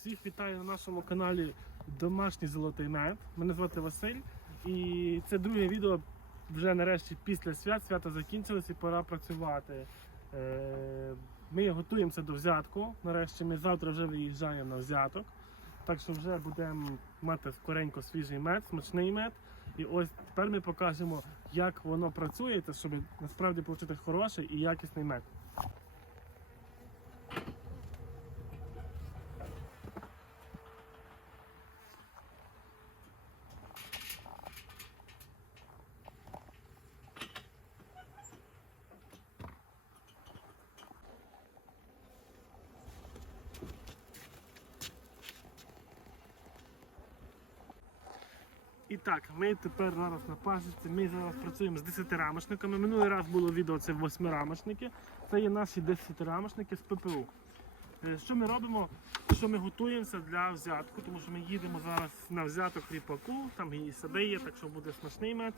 Всіх вітаю на нашому каналі Домашній Золотий Мед. Мене звати Василь. І це друге відео вже нарешті після свят. Свята закінчились і пора працювати. Е, Ми готуємося до взятку. Нарешті ми завтра вже виїжджаємо на взяток. Так що вже будемо мати скоренько свіжий мед, смачний мед. І ось тепер ми покажемо, як воно працює, щоб насправді отримати хороший і якісний мед. І так, ми тепер зараз на пасіці. Ми зараз працюємо з 10-рамочниками. Минулий раз було відео це 8-рамочники. Це є наші 10-рамочники з ППУ. Е, Що ми робимо? Що ми готуємося для взятку, тому що ми їдемо зараз на взяток ріпаку, там і сади є, так що буде смачний мед.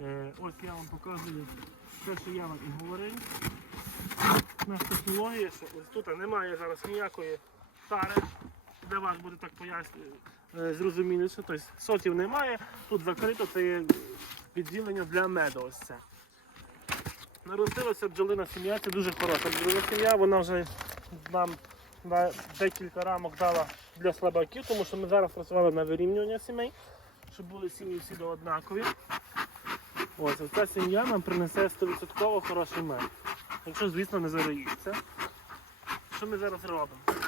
Е, Ось я вам показую те, що я вам і говорив. Наша технологія, що ось тут немає зараз ніякої тари, де вас буде так пояснювати. Е, Зрозуміли, тобто сотів немає, тут закрито це є відділення для меду. Ось це. Народилася бджолина сім'я, це дуже хороша бджолина сім'я, вона вже нам на декілька рамок дала для слабаків, тому що ми зараз працювали на вирівнювання сімей, щоб були сім'ї всі до однакові. Ось ця сім'я нам принесе 100% хороший мед. Якщо, звісно, не зароїться. Що ми зараз робимо?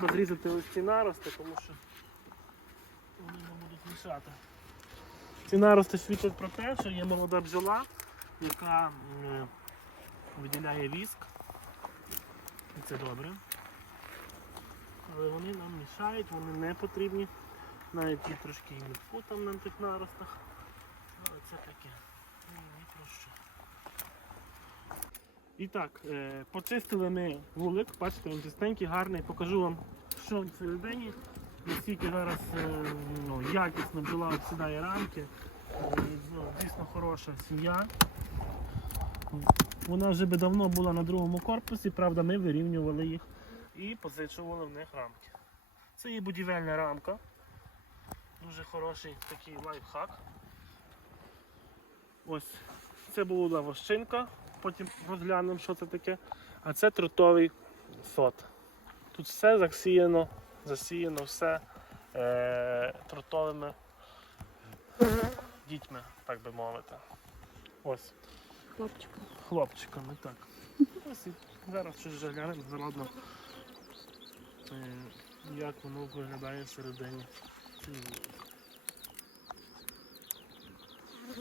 Треба зрізати ось ці нарости, тому що вони нам будуть мішати. Ці нарости свідчать про те, що є молода бджола, яка виділяє віск. І це добре. Але вони нам мішають, вони не потрібні. Навіть є трошки і мітку там на тих наростах. Але це таке. Ні, ні про що. І так, е, почистили ми вулик, бачите, він чистенький, гарний. Покажу вам, що всередині. Наскільки зараз е, ну, якісно бджола обсідає рамки. Е, ну, дійсно хороша сім'я. Вона вже би давно була на другому корпусі, правда, ми вирівнювали їх і позичували в них рамки. Це є будівельна рамка. Дуже хороший такий лайфхак. Ось це була вощинка, потім розглянемо, що це таке. А це трутовий сот. Тут все засіяно, засіяно все е, трутовими дітьми, так би мовити. Ось, Хлопчика. хлопчиками, так. Ось і зараз щось глянемо заодно, е, як воно виглядає всередині.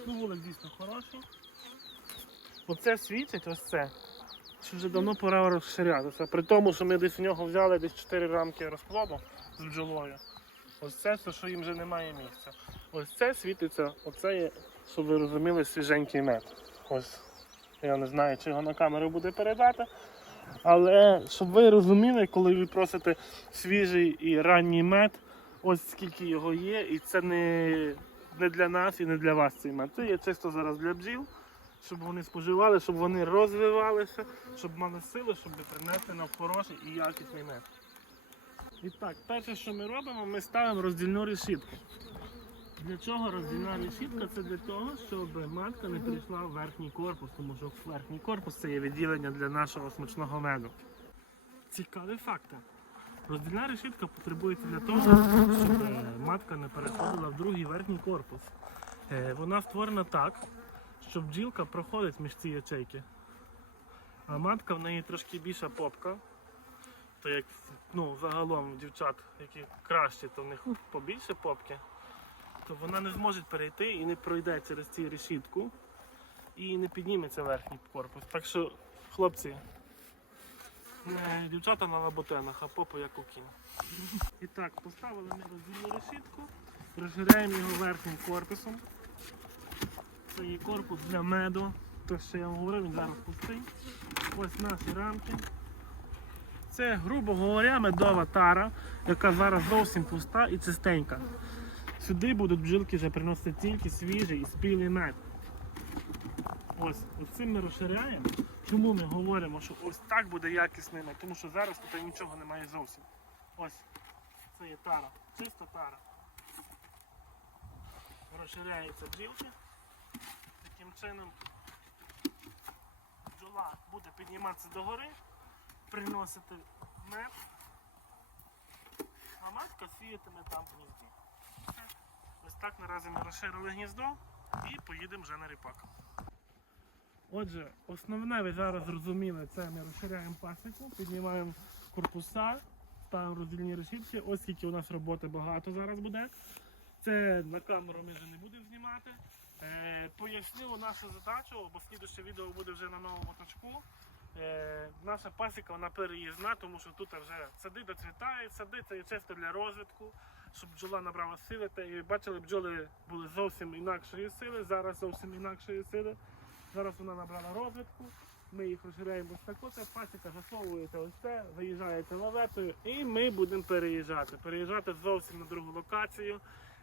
Ну, вулик дійсно хороший. Оце світить, ось це. Що вже давно пора розширятися. При тому, що ми десь в нього взяли десь 4 рамки розплоду з бджолою. Ось це, що їм вже немає місця. Ось це світиться, оце є, щоб ви розуміли, свіженький мед. Ось. Я не знаю, чи його на камеру буде передати. Але щоб ви розуміли, коли ви просите свіжий і ранній мед, ось скільки його є, і це не, не для нас і не для вас цей мед. Це є чисто зараз для бджіл, щоб вони споживали, щоб вони розвивалися, щоб мали сили, щоб принести нам хороший і якісний мед. І так, перше, що ми робимо, ми ставимо роздільну решітку. Для чого роздільна решітка? Це для того, щоб матка не перейшла в верхній корпус, тому що верхній корпус це є відділення для нашого смачного меду. Цікаві факти. Роздільна решітка потребується для того, щоб е, матка не переходила в другий верхній корпус. Е, Вона створена так, що бджілка проходить між ці ячейки. А матка в неї трошки більша попка. То як ну, загалом дівчат, які кращі, то в них побільше попки, то вона не зможе перейти і не пройде через цю решітку і не підніметься верхній корпус. Так що, хлопці, не дівчата на лаботенах, а попа як у кінь. І так, поставили ми роздільну решітку, розширяємо його верхнім корпусом. Це є корпус для меду. То, що я вам говорив, він зараз пустий. Ось наші рамки. Це, грубо говоря, медова тара, яка зараз зовсім пуста і чистенька. Сюди будуть бджілки вже приносити тільки свіжий і спілий мед. Ось, ось цим ми розширяємо. Чому ми говоримо, що ось так буде якісний мед? Тому що зараз тут нічого немає зовсім. Ось. Це є тара, чиста тара. Розширяється бджілки. Таким чином бджола буде підніматися догори, приносити мед, а матка сіятиме там гнізді. Ось так наразі ми розширили гніздо і поїдемо вже на ріпак. Отже, основне ви зараз зрозуміли, це ми розширяємо пасіку, піднімаємо корпуса, ставимо роздільні решітки. Ось скільки у нас роботи багато зараз буде. Це на камеру ми вже не будемо знімати. Е, поясню нашу задачу, бо слідуще відео буде вже на новому точку. Е, наша пасіка вона переїзна, тому що тут вже сади доцвітають, сади це чисто для розвитку, щоб бджола набрала сили. Та і бачили, бджоли були зовсім інакшої сили, зараз зовсім інакшої сили. Зараз вона набрала розвитку. Ми їх розширяємо ось так. Пасіка засовуєте ось це, виїжджаєте лаветою, і ми будемо переїжджати. Переїжджати зовсім на другу локацію.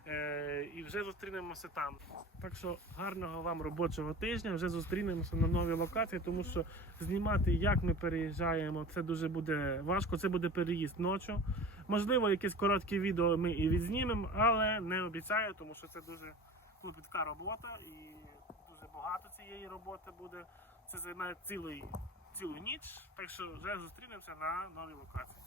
Е, і вже зустрінемося там. Так що гарного вам робочого тижня. Вже зустрінемося на новій локації, тому що знімати, як ми переїжджаємо, це дуже буде важко. Це буде переїзд ночі. Можливо, якесь коротке відео ми і відзнімемо, але не обіцяю, тому що це дуже клопітка робота і дуже багато цієї роботи буде. Це займає цілий, цілу ніч. Так що вже зустрінемося на новій локації.